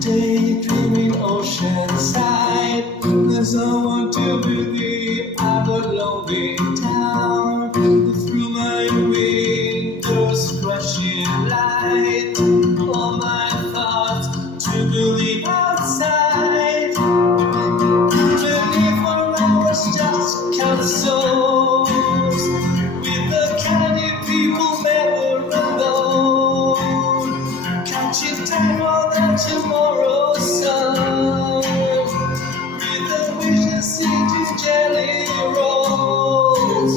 Daydreaming oceanside, there's no one to believe I'm alone in town. Through my windows, crushing light, all my thoughts to believe outside. 24 hours just count the souls, with the candy people never alone, catching time for the tomorrow's sun, with the wishes into jelly rolls.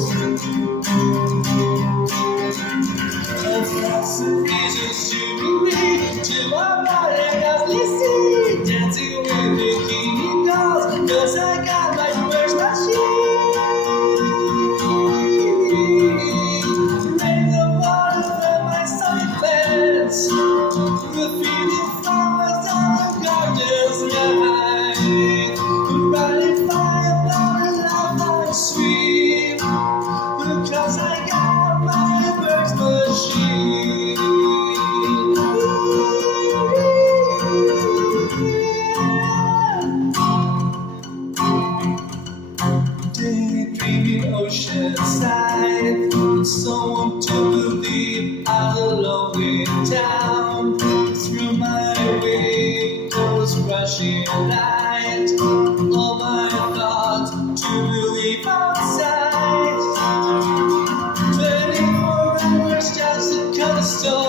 And that's the reasons to be to my body as we see, dancing with bikini dolls, 'cause I got my first machine. Rain the water from my sunny plants, the feeding flowers on the garden's night, riding fire down a lifeline sweet, because I got my first machine. Daydreaming oceanside, someone to believe I'm alone in town. Through my windows, rushing light, all my thoughts to believe outside. 24 hours just to cut a stone.